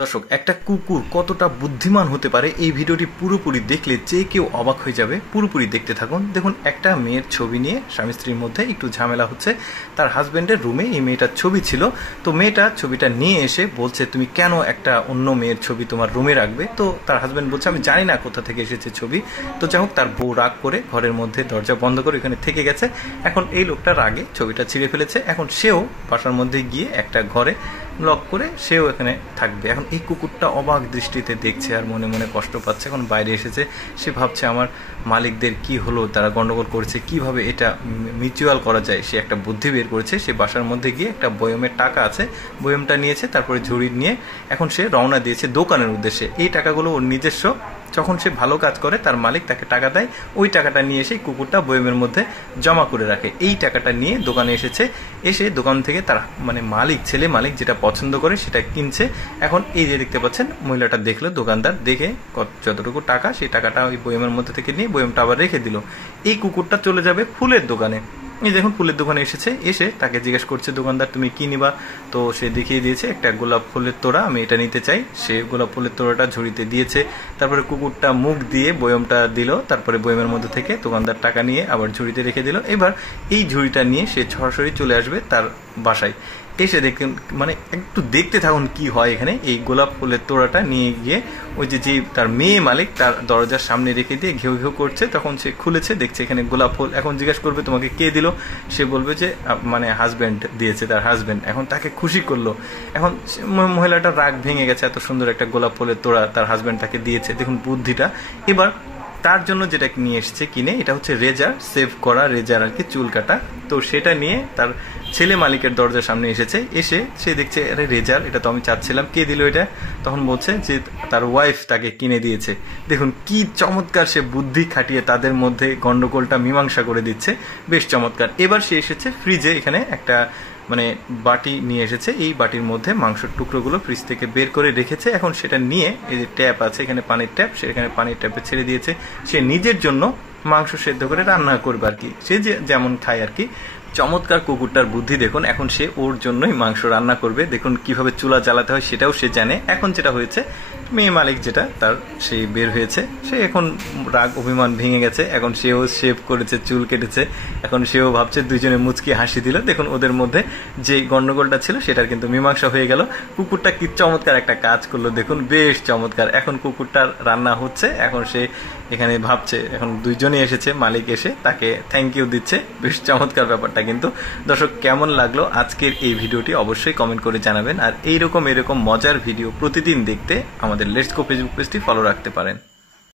দর্শক, একটা কুকুর কতটা বুদ্ধিমান হতে পারে এই ভিডিওটি পুরোপুরি দেখলে যে কেউ অবাক হয়ে যাবে। পুরোপুরি দেখতে থাকুন। দেখুন, একটা মেয়ের ছবি নিয়ে স্বামী স্ত্রীর মধ্যে একটু ঝামেলা হচ্ছে। তার হাজব্যান্ডের রুমে এই মেয়েটার ছবি ছিল। তো মেয়েটা ছবিটা নিয়ে এসে বলছে, তুমি কেন একটা অন্য মেয়ের ছবি তোমার রুমে রাখবে? তো তার হাজব্যান্ড বলছে, আমি জানি না কোথা থেকে এসেছে ছবি। তো যাই হোক, তার বউ রাগ করে ঘরের মধ্যে দরজা বন্ধ করে এখানে থেকে গেছে। এখন এই লোকটা রাগে ছবিটা ছিঁড়ে ফেলেছে। এখন সেও বাসার মধ্যে গিয়ে একটা ঘরে লক করে সেও এখানে থাকবে। এখন এই কুকুরটা অবাক দৃষ্টিতে দেখছে আর মনে মনে কষ্ট পাচ্ছে। এখন বাইরে এসেছে, সে ভাবছে আমার মালিকদের কি হলো, তারা গন্ডগোল করেছে, কিভাবে এটা মিউচুয়াল করা যায়। সে একটা বুদ্ধি বের করেছে। সে বাসার মধ্যে গিয়ে একটা বয়মের টাকা আছে, বয়মটা নিয়েছে, তারপরে ঝুড়ি নিয়ে এখন সে রওনা দিয়েছে দোকানের উদ্দেশ্যে। এই টাকাগুলো ওর নিজস্ব। যখন সে ভালো কাজ করে তার মালিক তাকে টাকা দেয়, ওই টাকাটা নিয়ে এসে কুকুরটা বয়মের মধ্যে জমা করে রাখে। এই টাকাটা নিয়ে দোকানে এসেছে, এসে দোকান থেকে তার মালিক, ছেলে মালিক যেটা পছন্দ করে সেটা কিনছে। এখন এই যে দেখতে পাচ্ছেন, মহিলাটা দেখলো, দোকানদার দেখে যতটুকু টাকা, সেই টাকাটা ওই বয়মের মধ্যে থেকে নিয়ে বয়মটা আবার রেখে দিল। এই কুকুরটা চলে যাবে ফুলের দোকানে। এই দেখুন, ফুলের দোকানে এসেছে, এসে তাকে জিজ্ঞেস করছে দোকানদার, তুমি কি নিবা? তো সে দেখিয়ে দিয়েছে একটা গোলাপ ফুলের তোড়া, আমি এটা নিতে চাই। সে গোলাপ ফুলের তোড়াটা ঝুড়িতে দিয়েছে। তারপরে কুকুরটা মুখ দিয়ে বয়মটা দিল, তারপরে বয়মের মধ্যে থেকে দোকানদার টাকা নিয়ে আবার ঝুড়িতে রেখে দিল। এবার এই ঝুড়িটা নিয়ে সে সরাসরি চলে আসবে তার বাসায়। এসে দেখুন, মানে একটু দেখতে থাকুন কি হয় এখানে। এই গোলাপ ফুলের তোড়াটা নিয়ে গিয়ে ওই যে তার মেয়ে মালিক তার দরজার সামনে রেখে দিয়ে ঘেউ ঘেউ করছে। তখন সে খুলেছে, দেখছে এখানে গোলাপ ফুল। এখন জিজ্ঞাসা করবে তোমাকে কে দিল? সে বলবে যে হাজব্যান্ড দিয়েছে, তার হাজব্যান্ড। এখন তাকে খুশি করলো। এখন মহিলাটার রাগ ভেঙে গেছে, এত সুন্দর একটা গোলাপ ফুলের তোড়া তার হাজব্যান্ড তাকে দিয়েছে। দেখুন বুদ্ধিটা। এবার তার জন্য যেটা নিয়ে এসছে কিনে, এটা হচ্ছে রেজার, সেভ করা রেজার আর কি, চুল কাটা। তো সেটা নিয়ে তার ছেলে মালিকের দরজার সামনে এসেছে। এসে সে দেখছে, আরে রেজার, এটা তো আমি চাচ্ছিলাম, কে দিল এটা? তখন বলছে যে তার ওয়াইফ তাকে কিনে দিয়েছে। দেখুন কি চমৎকার সে বুদ্ধি খাটিয়ে তাদের মধ্যে গন্ডগোলটা মীমাংসা করে দিচ্ছে। বেশ চমৎকার। এবার সে এসেছে ফ্রিজে, এখানে একটা বাটি নিয়ে এসেছে। এই বাটির মধ্যে মাংসের টুকরোগুলো ফ্রিজ থেকে বের করে রেখেছে। এখন সেটা নিয়ে, এই যে ট্যাপ আছে এখানে, পানির ট্যাপ, সেখানে পানির ট্যাপে ছেড়ে দিয়েছে। সে নিজের জন্য মাংস সেদ্ধ করে রান্না করবে আর কি, সে যেমন খায় আর কি। চমৎকার কুকুরটার বুদ্ধি দেখুন। এখন সে ওর জন্যই মাংস রান্না করবে। দেখুন কিভাবে চুলা জ্বালাতে হয় সেটাও সে জানে। এখন যেটা হয়েছে, মেয়ে মালিক যেটা তার, সে বের হয়েছে। সে এখন রাগ অভিমান ভেঙে গেছে। এখন সেও শেভ করেছে, চুল কেটেছে। এখন সেও ভাবছে, দুইজনে মুচকি হাসি দিল। দেখুন ওদের মধ্যে যে গন্ডগোলটা ছিল সেটার কিন্তু মীমাংসা হয়ে গেল। কুকুরটা কি চমৎকার একটা কাজ করলো, দেখুন বেশ চমৎকার। এখন কুকুরটার রান্না হচ্ছে। এখন সে এখানে ভাবছে, এখন দুইজনই এসেছে, মালিক এসে তাকে থ্যাংক ইউ দিচ্ছে। বেশ চমৎকার ব্যাপারটা। কিন্তু দর্শক, কেমন লাগলো আজকের এই ভিডিওটি অবশ্যই কমেন্ট করে জানাবেন। আর এরকম মজার ভিডিও প্রতিদিন দেখতে আমাদের লেটস গো ফেসবুক পেজটি ফলো রাখতে পারেন।